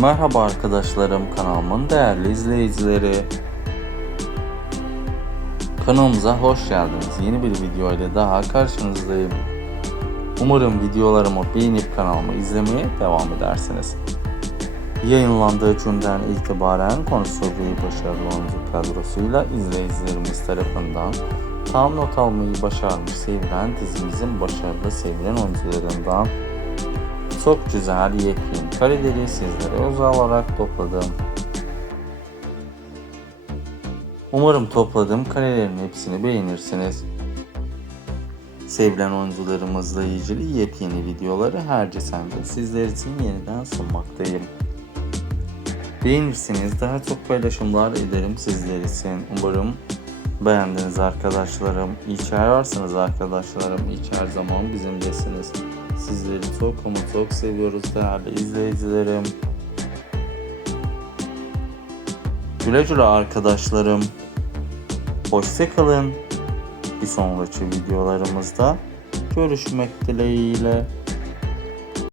Merhaba arkadaşlarım kanalımın değerli izleyicileri. Kanalımıza hoş geldiniz. Yeni bir video ile daha karşınızdayım. Umarım videolarımı beğenip kanalımı izlemeye devam edersiniz. Yayınlandığı günden itibaren konusu ve başarılı oyuncu kadrosuyla izleyicilerimiz tarafından tam not almayı başarmış sevilen dizimizin başarılı sevilen oyuncularından çok güzel yepyeni kareleri sizlere özel olarak topladım. Umarım topladığım karelerin hepsini beğenirsiniz. Sevilen oyuncularımızla ilgili yepyeni videoları her cesemde sizler için yeniden sunmaktayım. Beğenirsiniz daha çok paylaşımlar ederim sizler için. Umarım beğendiniz arkadaşlarım. İyi ki arkadaşlarım. İyi her zaman bizimlesiniz. Sizleri çok ama çok seviyoruz değerli izleyicilerim. Güle güle arkadaşlarım. Hoşçakalın. Bir sonraki videolarımızda görüşmek dileğiyle.